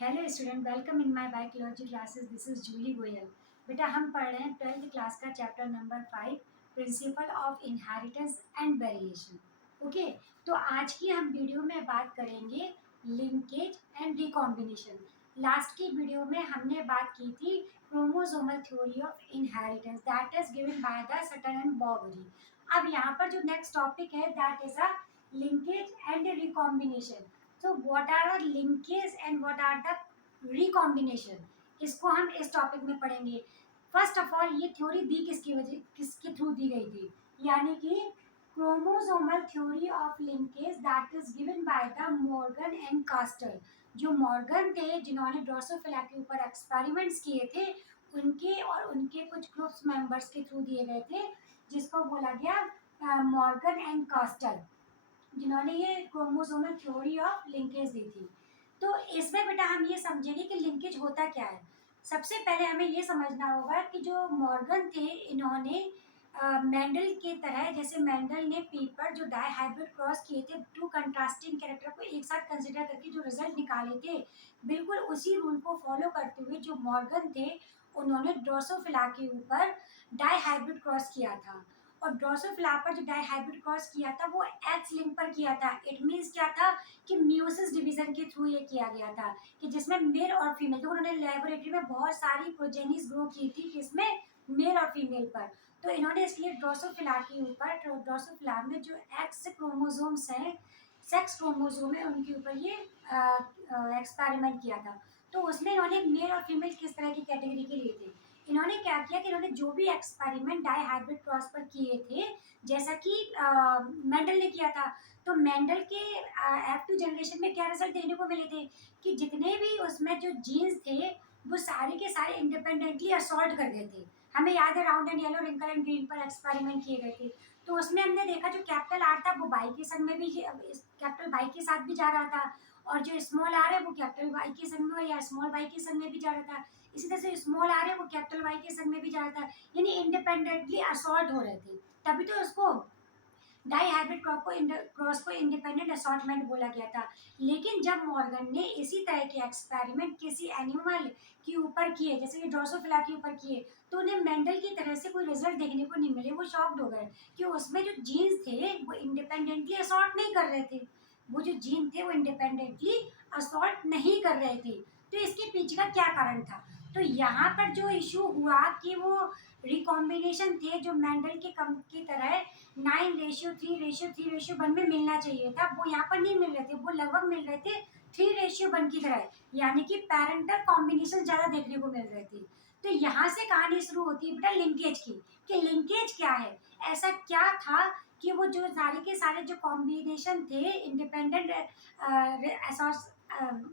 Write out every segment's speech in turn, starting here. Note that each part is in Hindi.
Hello student, welcome in my biology classes. This is Julie Goyal. बेटा, हम पढ़ रहे हैं 12th क्लास का chapter number 5, principle of inheritance and variation. Okay, तो आज की हम वीडियो में बात करेंगे लिंकेज एंड रिकॉम्बिनेशन। लास्ट की वीडियो में हमने बात की थी chromosomal theory of inheritance that is given by the Sutton and Boveri. अब यहाँ पर जो नेक्स्ट टॉपिक है that is a linkage and recombination. So what are the linkage and what are the recombination? इसको हम इस टॉपिक में पढ़ेंगे। फर्स्ट ऑफ ऑल, ये थ्योरी दी किसके थ्रू दी गई थी, यानी कि chromosomal theory of linkage that is given by the Morgan and Castor. जो मॉर्गन थे जिन्होंने ड्रोसोफिला के ऊपर एक्सपेरिमेंट्स किए थे, उनके और उनके कुछ ग्रुप्स मेंबर्स के थ्रू दिए गए थे, जिसको बोला गया मॉर्गन एंड कास्टर, जिन्होंने ये क्रोमोसोमल थ्योरी ऑफ लिंकेज दी थी। तो इसमें बेटा हम ये समझेंगे कि लिंकेज होता क्या है। सबसे पहले हमें ये समझना होगा कि जो मॉर्गन थे, इन्होंने मेंडल की तरह, जैसे मेंडल ने पेपर जो डाई हाइब्रिड क्रॉस किए थे, टू कंट्रास्टिंग कैरेक्टर को एक साथ कंसिडर करके जो रिजल्ट निकाले थे, बिल्कुल उसी रूल को फॉलो करते हुए जो मॉर्गन थे, उन्होंने ड्रोसोफिला के ऊपर डाई हाइब्रिड क्रॉस किया था। और ड्रोसोफिला पर जो डाई हाइब्रिड क्रॉस किया था वो एक्स लिंक पर किया था। इट मीन्स क्या था कि म्यूसिस डिवीजन के थ्रू ये किया गया था, कि जिसमें मेल और फीमेल, तो उन्होंने लेबोरेटरी में बहुत सारी प्रोजेनिस ग्रो की थी, जिसमें मेल और फीमेल पर। तो इन्होंने इसलिए ड्रोसोफिला के ऊपर, ड्रोसोफिला में जो एक्स क्रोमोसोम्स हैं, सेक्स क्रोमोसोम है, उनके ऊपर ये एक्सपेरिमेंट किया था। तो उसमें इन्होंने मेल और फीमेल किस तरह की कैटेगरी के लिए थे। इन्होंने क्या किया कि इन्होंने जो भी एक्सपेरिमेंट डाई हाइब्रिड क्रॉस पर किए थे, जैसा कि मेंडल ने किया था, तो मेंडल के F2 जनरेशन में क्या रिजल्ट देखने को मिले थे कि जितने भी उसमें जो जीन्स थे वो सारे के सारे इंडिपेंडेंटली असॉल्ट कर गए थे। हमें याद है round and yellow, wrinkle and green पर एक्सपेरिमेंट किए गए थे। तो उसमें हमने देखा जो कैपिटल आर था वो बाई के संग में भी, कैपिटल बाई के साथ भी जा रहा था, और जो स्मॉल आर है वो कैपिटल वाई के संग में या स्मॉल वाई के संग में भी जा रहा था। इसी तरह से स्मॉल आर है वो कैपिटल वाई के संग में भी जा रहा था, यानी इंडिपेंडेंटली असॉल्ट हो रहे थे। तभी तो उसको डाई हाइब्रिड क्रॉस को इंडिपेंडेंट असॉर्टमेंट बोला गया था। लेकिन जब मॉर्गन ने इसी तरह के एक्सपेरिमेंट किसी एनिमल के ऊपर किए, जैसे कि ड्रोसोफिला के ऊपर किए, तो उन्हें मेंडल की तरह से कोई रिजल्ट देखने को नहीं मिले। वो शॉक्ड हो गए कि उसमें जो जीन्स थे वो इंडिपेंडेंटली असॉर्ट नहीं कर रहे थे, वो जो जीन थे वो इंडिपेंडेंटली असॉर्ट नहीं कर रहे थे। तो इसके पीछे का क्या कारण था? तो यहाँ पर जो इशू हुआ कि वो रिकॉम्बिनेशन थे जो मेंडल के कम की तरह 9:3:3:1 में मिलना चाहिए था, वो यहाँ पर नहीं मिल रहे थे। वो लगभग मिल रहे थे 3:1 की तरह, यानी कि पेरेंटल कॉम्बिनेशन ज्यादा देखने को मिल रहे थे। तो यहाँ से कहानी शुरू होती है बेटा लिंकेज की, कि लिंकेज क्या है, ऐसा क्या था कि वो जो सारे के सारे जो कॉम्बिनेशन थे इंडिपेंडेंट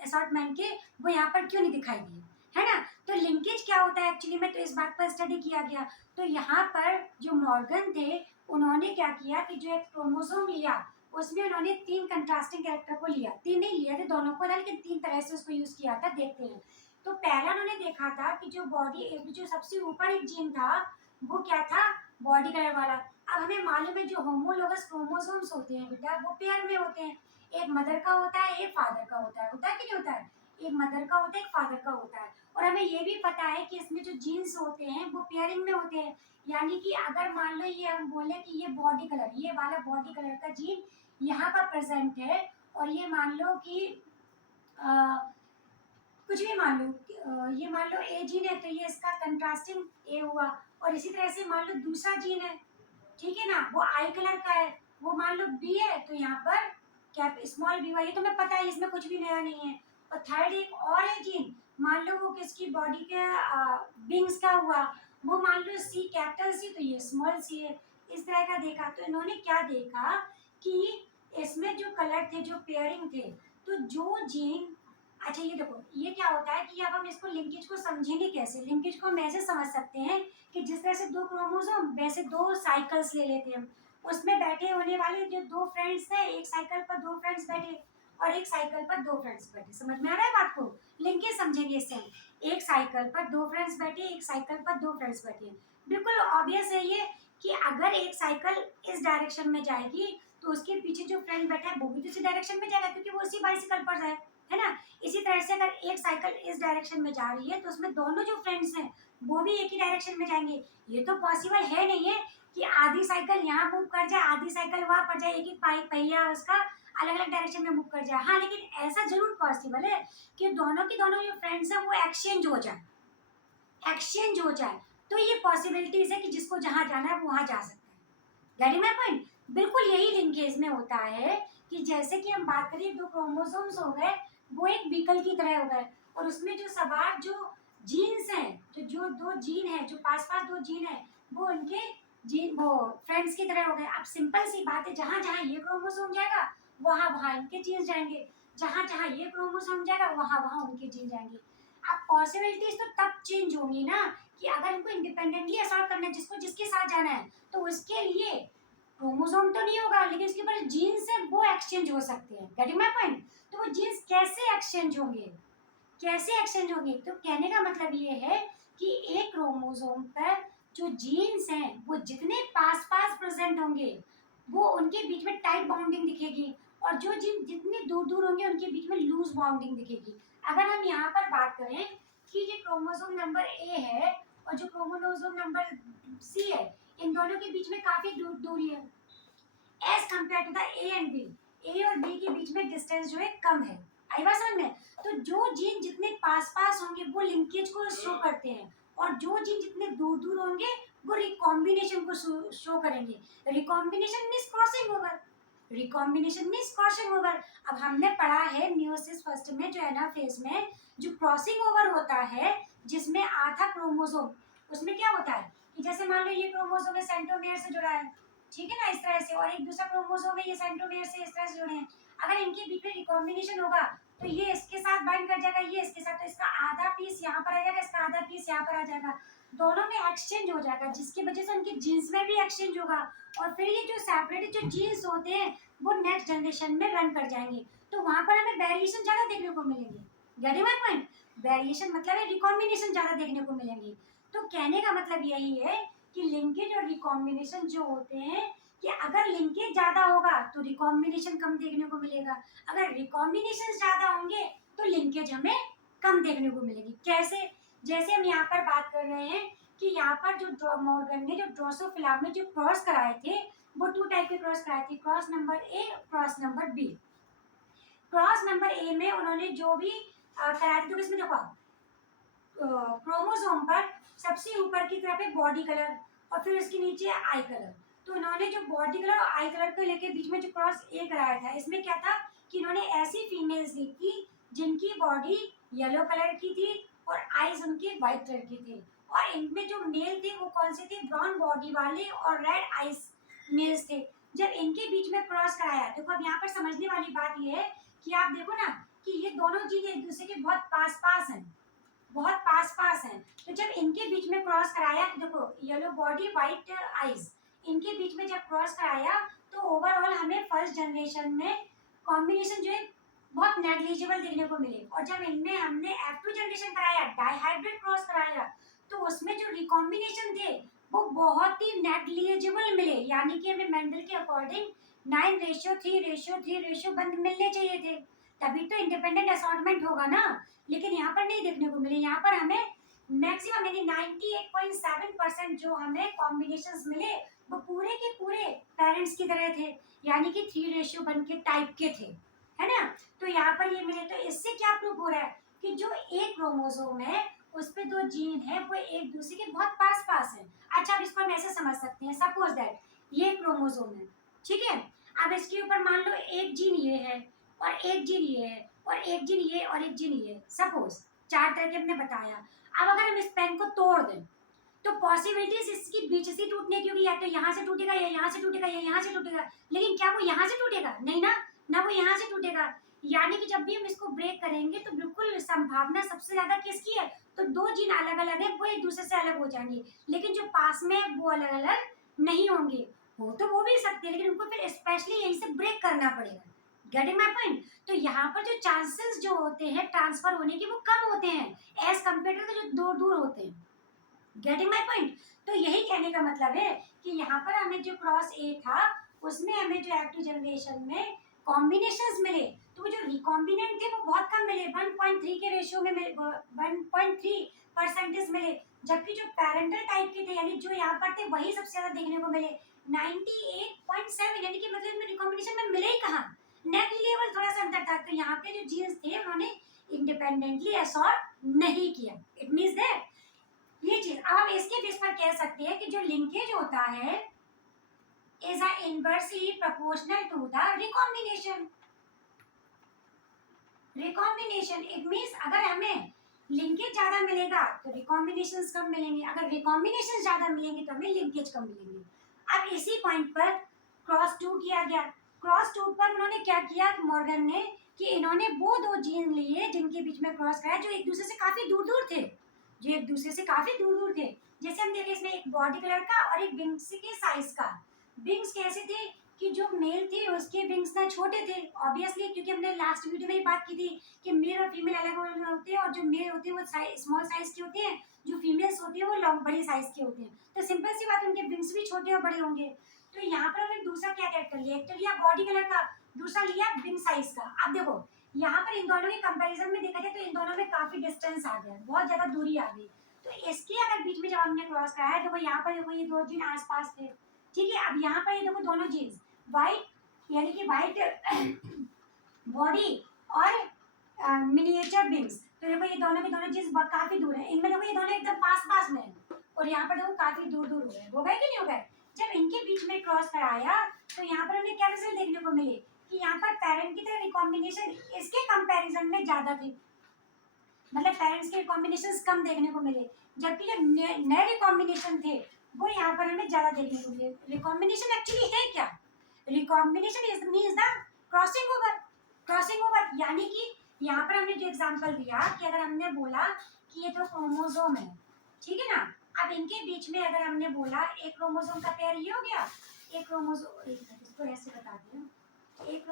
असॉर्टमेंट के, वो यहाँ पर क्यों नहीं दिखाई दिए, है ना। तो लिंकेज क्या होता है एक्चुअली में, तो इस बात पर स्टडी किया गया। तो यहाँ पर जो मॉर्गन थे, उन्होंने क्या किया कि जो एक क्रोमोसोम लिया, उसमें उन्होंने 3 कंट्रास्टिंग कैरेक्टर को लिया, 3 नहीं लिए थे, दोनों को, लेकिन 3 तरह से उसको यूज किया था। देखते हैं। तो पहला उन्होंने देखा था कि जो बॉडी, जो सबसे ऊपर एक जीन था वो क्या था, बॉडी कलर वाला। अब हमें मालूम है जो होमोलोगस क्रोमोसोम्स होते हैं बेटा, वो पेयर में होते हैं। एक मदर का होता है, एक फादर का होता है कि नहीं होता है? एक मदर का होता है, एक फादर का होता है। और हमें ये भी पता है कि इसमें जो जीन्स होते हैं वो पेयरिंग में होते हैं, यानी कि अगर मान लो ये हम बोले कि ये बॉडी कलर, ये वाला बॉडी कलर का जीन यहाँ पर प्रेजेंट है, और ये मान लो कि कुछ भी मान लो, ये मान लो ए जीन है, तो ये इसका कंट्रास्टिंग ए हुआ। और इसी तरह से मान लो दूसरा जीन है, ठीक है ना, वो आई कलर का है, वो मान लो बी है, तो यहाँ पर कैप स्मॉल बी हुआ। ये तुम्हें पता है, इसमें कुछ भी नया नहीं है। और थर्ड एक और है जीन, मान लो वो किसकी बॉडी के विंग्स का हुआ, वो मान लो सी कैपिटल सी, तो ये स्मॉल सी है। इस तरह का देखा। तो इन्होंने क्या देखा कि इसमें जो कलर थे, जो पेयरिंग थे, तो जो जीन, अच्छा ये देखो, ये क्या होता है कि अब हम इसको लिंकेज को समझेंगे कैसे। लिंकेज को हम ऐसे समझ सकते हैं कि जिस तरह से 2 क्रोमोसोम, वैसे 2 साइकिल्स ले लेते हैं हम। उसमें बैठे होने वाले जो 2 फ्रेंड्स थे, एक साइकिल पर 2 फ्रेंड्स बैठे और एक साइकिल पर 2 फ्रेंड्स बैठे। समझ में आ रहा है बात को? लिंकेज समझेंगे इससे हम। एक साइकिल पर 2 फ्रेंड्स बैठे, एक साइकिल पर 2 फ्रेंड्स बैठे। बिल्कुल ऑब्वियस है ये कि अगर एक साइकिल इस डायरेक्शन में जाएगी तो उसके पीछे जो फ्रेंड बैठा है वो भी तो इसी डायरेक्शन में जाएगा, क्योंकि वो उसी बाइसिकल पर है है ना। इसी तरह से अगर एक साइकिल इस डायरेक्शन में जा रही है तो उसमें दोनों जो फ्रेंड्स हैं वो भी एक ही डायरेक्शन में जाएंगे। ये तो पॉसिबल है नहीं है कि आधी साइकिल यहाँ मूव कर जाए, आधी साइकिल वहाँ पड़ जाए, एक ही पहिया उसका अलग अलग डायरेक्शन में मूव कर जाए। हाँ, लेकिन ऐसा जरूर पॉसिबल है कि दोनों की दोनों जो फ्रेंड्स हैं वो एक्सचेंज हो जाए, एक्सचेंज हो जाए। तो ये पॉसिबिलिटीज है कि जिसको जहाँ जाना है वो वहाँ जा सकता है। Getting my point? बिल्कुल यही लिंकेज में होता है कि जैसे कि हम बात करें दो क्रोमोसोम्स हो गए, वो एक व्हीकल की तरह हो गए, और उसमें जो सवार जो जीन्स हैं, जो दो जीन है, जो पास पास दो जीन है, वो उनके जीन वो फ्रेंड्स की तरह हो गए। अब सिंपल सी बात है, जहाँ जहाँ ये क्रोमोसोम जाएगा वहाँ वहाँ इनके जीन जाएंगे, जहाँ जहाँ ये क्रोमोसोम जाएगा वहाँ वहाँ उनके जीन जाएंगे। अब पॉसिबिलिटीज तो तब चेंज होंगी ना कि अगर इनको इंडिपेंडेंटली असॉर्ट करना है, जिसको जिसके साथ जाना है, तो उसके लिए क्रोमोसोम तो नहीं होगा, लेकिन उसके ऊपर जीन्स है वो एक्सचेंज हो सकते हैं। Getting my point? तो वो जीन्स कैसे एक्सचेंज होंगे, कैसे एक्सचेंज होंगे? तो कहने का मतलब ये है कि एक क्रोमोसोम पर जो जीन्स हैं वो जितने पास पास प्रेजेंट होंगे वो उनके बीच में टाइट बाउंडिंग दिखेगी, और जो जीन जितने दूर दूर होंगे उनके बीच में लूज बाउंडिंग दिखेगी। अगर हम यहाँ पर बात करें कि ये क्रोमोसोम नंबर ए है और जो क्रोमोसोम नंबर सी है, इन दोनों के बीच में काफी दूरी है as compare to the A and B. A और बी के बीच में डिस्टेंस जो है कम है। आई बात समझ में? तो जो जीन जितने पास पास होंगे वो लिंकेज को शो करते हैं, और जो जीन जितने दूर दूर होंगे वो रिकॉम्बिनेशन को शो करेंगे। Recombination means crossing over, recombination means crossing over. अब हमने पढ़ा है मियोसिस फर्स्ट में जो एनाफेज में जो क्रॉसिंग ओवर होता है, जिसमें आधा क्रोमोसोम, उसमें क्या होता है कि जैसे मान लो ये क्रोमोसोम है सेंट्रोमियर से जुड़ा है, ठीक है ना, इस तरह से, और एक दूसरा क्रोमोसोम है ये सेंट्रोमियर से इस तरह से जुड़े हैं। अगर इनके बीच में रिकॉम्बिनेशन होगा तो ये इसके साथ बाइंड कर जाएगा, ये इसके साथ, तो इसका आधा पीस यहाँ पर आ जाएगा, इसका आधा पीस यहाँ पर आ जाएगा, दोनों में एक्सचेंज हो जाएगा, जिसकी वजह से उनके जीन्स में भी एक्सचेंज होगा, और फिर ये जो सेपरेटेड जो जीन्स होते हैं वो नेक्स्ट जनरेशन में रन कर जाएंगे। तो वहां पर हमें वेरिएशन ज्यादा देखने को मिलेंगे। Getting my point? वेरिएशन मतलब है रिकॉम्बिनेशन ज्यादा देखने को मिलेंगे। तो कहने का मतलब यही है कि लिंकेज और रिकॉम्बिनेशन जो होते हैं कि अगर लिंकेज ज्यादा होगा तो रिकॉम्बिनेशन कम देखने को मिलेगा, अगर रिकॉम्बिनेशन ज्यादा होंगे तो लिंकेज हमें कम देखने को मिलेगी। कैसे? जैसे हम यहाँ पर बात कर रहे हैं कि यहाँ पर जो मॉर्गन ने जो ड्रोसोफिला में जो क्रॉस कराए थे वो टू टाइप के क्रॉस कराए थे, cross number A, cross number B. Cross number A में उन्होंने जो भी कराए थे, तो इसमें देखो क्रोमोसोम पर सबसे ऊपर की तरफ है बॉडी कलर और फिर उसके नीचे आई कलर। तो इन्होंने जो बॉडी कलर और आई कलर को लेके बीच में जो क्रॉस ए कराया था, इसमें क्या था कि इन्होंने ऐसी फीमेल्स दी थी जिनकी बॉडी येलो कलर की थी और आईज उनकी व्हाइट कलर की थी, और इनमें जो मेल थे वो कौन से थे? ब्राउन बॉडी वाले और रेड आईज मेल्स थे। जब इनके बीच में क्रॉस कराया, देखो अब यहाँ पर समझने वाली बात ये है कि आप देखो ना कि ये दोनों जीन एक दूसरे के बहुत पास पास हैं, बहुत पास पास हैं। तो जब इनके बीच में क्रॉस कराया, देखो येलो बॉडी व्हाइट आईज, इनके बीच में जब क्रॉस कराया तो ओवरऑल हमें फर्स्ट जनरेशन में कॉम्बिनेशन जो है बहुत नेग्लिजिबल देखने को मिले, और जब इनमें हमने F2 जनरेशन कराया, डाइहाइब्रिड क्रॉस कराया, तो उसमें जो रिकॉम्बिनेशन थे वो बहुत ही नेग्लिजिबल मिले, यानी कि हमें मेंडल के अकॉर्डिंग 9:3:3:1 मिलने चाहिए थे, तभी तो इंडिपेंडेंट असॉर्टमेंट होगा ना। लेकिन यहाँ पर नहीं देखने को मिले, यहाँ पर हमें मैक्सिमम यानी 98.7% जो हमें कॉम्बिनेशंस मिले वो पूरे के पूरे पेरेंट्स की तरह थे, यानी कि 3:1 के टाइप के थे, है ना। तो यहाँ पर ये मिले, तो इससे क्या प्रूव हो रहा है कि जो एक क्रोमोसोम है उस पे दो जीन है वो एक दूसरे के बहुत पास पास है। अच्छा, अब इसको हम ऐसे समझ सकते हैं, सपोज दैट ये क्रोमोसोम है, ठीक है। अब इसके ऊपर मान लो एक जीन ये है और एक जीन ये है और एक जीन ये और एक जीन ये, सपोज 4 तरह के हमने बताया। अब अगर हम इस पेन को तोड़ दें तो पॉसिबिलिटीज इसकी बीच से टूटने की होगी, या तो यहाँ से टूटेगा या यहाँ से टूटेगा या यहाँ से टूटेगा, लेकिन क्या वो यहाँ से टूटेगा? नहीं ना, ना वो यहाँ से टूटेगा। यानी कि जब भी हम इसको ब्रेक करेंगे तो बिल्कुल संभावना सबसे ज्यादा किसकी है? तो दो जीन अलग अलग है वो एक दूसरे से अलग हो जाएंगे, लेकिन जो पास में है वो अलग अलग नहीं होंगे। हो तो वो भी सकते हैं, लेकिन उनको फिर स्पेशली यहीं से ब्रेक करना पड़ेगा। Getting my point? तो यहाँ पर जो चांसेस जो होते हैं ट्रांसफर होने के वो कम होते हैं एज कम्पेयर टू जो दूर दूर होते हैं। Getting my point? तो यही कहने का मतलब है कि यहाँ पर हमें जो क्रॉस ए था उसमें हमें जो F2 जनरेशन में कॉम्बिनेशंस मिले, तो वो जो रिकॉम्बिनेंट थे वो बहुत कम मिले, 1.3 के रेशियो में मिले, 1.3% मिले, जबकि जो पैरेंटल टाइप के थे यानी जो यहाँ पर थे वही सबसे ज्यादा देखने को मिले 98.7, यानी कि मतलब इनमें रिकॉम्बिनेशन में मिले ही कहाँ, नेग्लिजिबल थोड़ा सा अंतर था। तो यहाँ पे जो जीन्स थे उन्होंने इंडिपेंडेंटली असॉर्ट नहीं किया, इट मींस दैट ये चीज। अब हम इसके बेस पर कह सकते हैं कि जो लिंकेज होता है is inversely proportional to the recombination. Recombination it means अगर हमें लिंकेज ज्यादा मिलेगा तो रिकॉम्बिनेशंस कम मिलेंगे, अगर रिकॉम्बिनेशंस ज्यादा मिलेंगे तो हमें लिंकेज कम मिलेंगे। अब इसी पॉइंट पर क्रॉस टू किया गया। क्रॉस टू पर उन्होंने क्या किया मॉर्गन ने कि इन्होंने वो दो जीन लिए जिनके बीच में क्रॉस कराया जो एक दूसरे से काफी दूर दूर थे, जो एक दूसरे से काफी दूर दूर थे। जैसे हम देखें इसमें एक बॉडी कलर का और एक विंग्स के साइज का। विंग्स कैसे थे कि जो मेल थे उसके विंग्स ना छोटे थे ऑब्वियसली, क्योंकि हमने लास्ट वीडियो में ही बात की थी कि मेल और फीमेल अलग अलग होते हैं, और जो मेल होते हैं वो स्मॉल साइज के होते हैं, जो फीमेल्स होती है वो लॉन्ग बड़ी साइज के होते हैं। तो सिंपल सी बात, उनके विंग्स भी छोटे और बड़े होंगे। तो यहाँ पर हमने दूसरा क्या ऐड कर लिया, एक तो लिया बॉडी कलर का, दूसरा लिया विंग साइज का। अब देखो यहाँ पर इन दोनों के कंपैरिजन में देखा जाए तो इन दोनों में काफी डिस्टेंस आ गया, बहुत ज्यादा दूरी आ गई। तो इसके अगर बीच में जब हमने क्रॉस कराया देखो यहाँ पर देखो ये दो जीन आसपास थे, ठीक है। अब यहाँ पर ये देखो दोनों जीन्स वाइट यानी कि वाइट बॉडी और मिनिएचर विंग्स, तो देखो ये दोनों के दोनों जीन्स काफी दूर है, इनमें देखो ये दोनों एकदम पास पास में है और यहाँ पर देखो काफी दूर दूर हो गए, हो गए कि नहीं हो गए। जब इनके बीच में क्रॉस कराया तो यहाँ पर हमें क्या रिजल्ट देखने को मिले कि यहाँ पर पेरेंट की तरह रिकॉम्बिनेशन इसके कंपैरिजन में ज्यादा थी, मतलब पेरेंट्स के रिकॉम्बिनेशंस कम देखने को मिले, जबकि जो नए रिकॉम्बिनेशन थे वो यहाँ पर हमें ज्यादा देखने को मिले। रिकॉम्बिनेशन एक्चुअली है क्या, recombination is means the crossing over. Crossing over यानी कि यहाँ पर हमने जो एग्जांपल दिया कि अगर हमने बोला कि ये तो क्रोमोसोम है, ठीक है ना। अब इनके बीच में अगर हमने बोला एक क्रोमोसोम का पेयर ये हो गया, एक क्रोमोसोम इसको ऐसे बता दिया, एक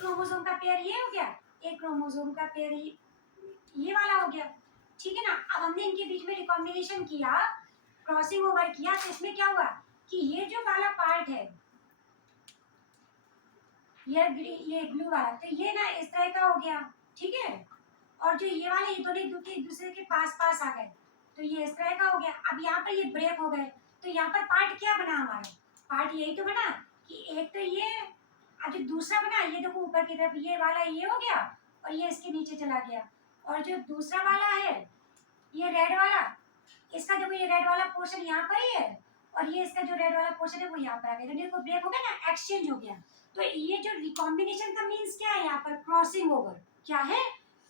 क्रोमोसोम का पेयर ये हो गया, एक क्रोमोसोम का पेयर ये वाला हो गया, ठीक है ना। अब हमने इनके बीच में रिकॉम्बिनेशन किया, क्रॉसिंग ओवर किया, तो इसमें क्या हुआ कि ये जो वाला पार्ट है ये ब्लू वाला, तो ये ना इस तरह का हो गया, ठीक है। और जो ये वाले ये दोनों एक दूसरे के पास पास आ गए तो ये इस तरह का हो गया। अब यहाँ पर ये ब्रेक हो गए तो यहाँ पर पार्ट क्या बना हमारा, पार्ट यही तो बना कि एक तो ये, अब जो दूसरा बना ये देखो ऊपर की तरफ ये वाला ये हो गया और ये इसके नीचे चला गया, और जो दूसरा वाला है ये रेड वाला, इसका देखो ये रेड वाला पोर्शन यहाँ पर ही है और ये इसका जो रेड वाला पोर्शन है वो यहाँ पर आ गया, तो देखो ब्रेक हो गया ना, एक्सचेंज हो गया। तो ये जो रिकॉम्बिनेशन का मीन्स क्या है यहाँ पर, क्रॉसिंग ओवर। क्या है,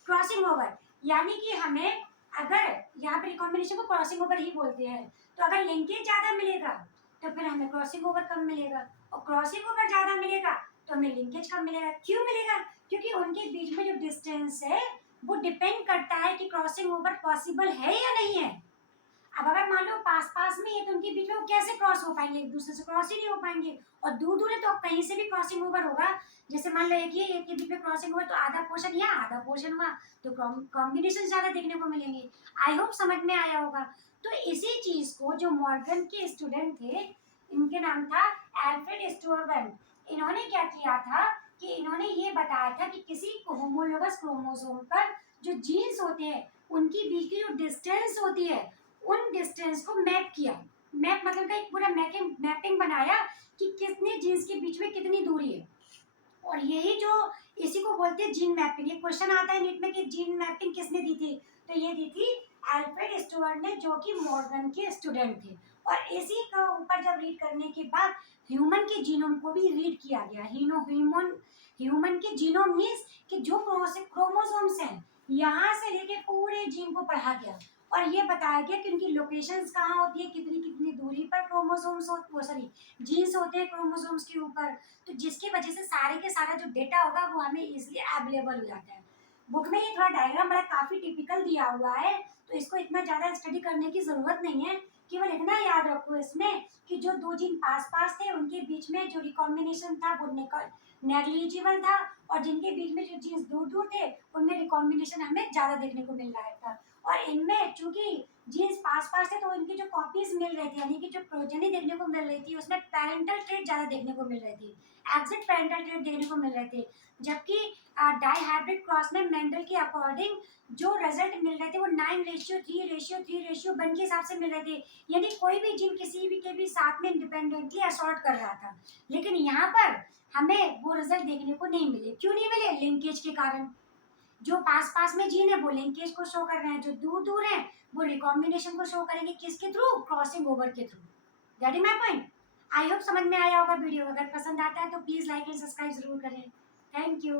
क्रॉसिंग ओवर। यानी कि हमें अगर यहाँ पर रिकॉम्बिनेशन को क्रॉसिंग ओवर ही बोलते हैं, तो अगर लिंकेज ज्यादा मिलेगा तो फिर हमें क्रॉसिंग ओवर कम मिलेगा, और क्रॉसिंग ओवर ज्यादा मिलेगा तो हमें लिंकेज कम मिलेगा। क्यों मिलेगा, क्योंकि उनके बीच में जो डिस्टेंस है वो डिपेंड करता है कि क्रॉसिंग ओवर पॉसिबल है या नहीं है। अब अगर मान लो पास पास में है तो उनके बीच में वो कैसे क्रॉस हो पाएंगे, एक दूसरे से क्रॉस ही नहीं हो पाएंगे, और दूर दूर है तो कहीं से भी क्रॉसिंग ओवर होगा। जैसे मान लो एक के बीच में क्रॉसिंग ओवर तो आधा पोर्शन यहाँ आधा पोर्शन हुआ, तो कॉम्बिनेशन ज्यादा देखने को मिलेंगे। आई होप समझ में आया होगा। तो इसी चीज को जो मॉर्गन के स्टूडेंट थे, इनके नाम था एल्फ्रेड स्टोरवेल, इन्होंने क्या किया था कि इन्होंने ये बताया था कि किसी होमोलोगस क्रोमोसोम पर जो जीन्स होते हैं उनकी बीच की जो डिस्टेंस होती है उन डिस्टेंस को मैप किया। मैप मतलब का एक पूरा मैपिंग बनाया कि कितने जीन्स के बीच में कितनी दूरी है, और यही जो इसी को बोलते हैं जीन मैपिंग। एक क्वेश्चन आता है नीट में कि जीन मैपिंग किसने दी थी, तो ये दी थी एल्फ्रेड स्टुअर्ट ने, जो कि मॉर्गन के स्टूडेंट थे। और इसी का ऊपर जब रीड करने के बाद ह्यूमन के जीनोम को भी रीड किया गया। ह्यूमन के जीनोम मीन्स कि जो क्रोमोसोम्स हैं यहाँ से लेके पूरे जीन को पढ़ा गया और ये बताया गया कि उनकी लोकेशंस कहाँ होती है, कितनी कितनी दूरी पर क्रोमोसोम्स जीन्स होते हैं क्रोमोसोम्स के ऊपर। तो जिसकी वजह से सारे के सारा जो डेटा होगा वो हमें इजीली अवेलेबल हो जाता है। बुक में ये थोड़ा डायग्राम बड़ा काफी टिपिकल दिया हुआ है, तो इसको इतना ज्यादा स्टडी करने की जरूरत नहीं है। केवल इतना याद रखो इसमें कि जो दो जीन पास पास थे उनके बीच में जो रिकॉम्बिनेशन था वो नेग्लिजिबल था, और जिनके बीच में जो जीन्स दूर दूर थे उनमें रिकॉम्बिनेशन हमें ज्यादा देखने को मिल रहा था। और इनमें चूंकि जीन्स पास पास थे तो इनकी जो कॉपीज मिल रही थी, यानी कि जो प्रोजेनी देखने को मिल रही थी उसमें पेरेंटल ट्रेट ज़्यादा देखने को मिल रही थी, एग्जिट पेरेंटल ट्रेट देखने को मिल रहे थे। जबकि डाईहाइब्रिड क्रॉस में मेंडल के अकॉर्डिंग जो रिजल्ट मिल रहे थे वो 9:3:3:1 के हिसाब से मिल रहे थे, यानी कोई भी जीन किसी भी के भी साथ में इंडिपेंडेंटली असॉर्ट कर रहा था। लेकिन यहाँ पर हमें वो रिजल्ट देखने को नहीं मिले। क्यों नहीं मिले? लिंकेज के कारण। जो पास पास में जीन है वो लिंकेज को शो कर रहे हैं, जो दूर दूर है वो रिकॉम्बिनेशन को शो करेंगे, किसके थ्रू? क्रॉसिंग ओवर के through. Getting my point? I hope समझ में आया होगा वीडियो। अगर पसंद आता है तो प्लीज लाइक एंड सब्सक्राइब जरूर करें। Thank you.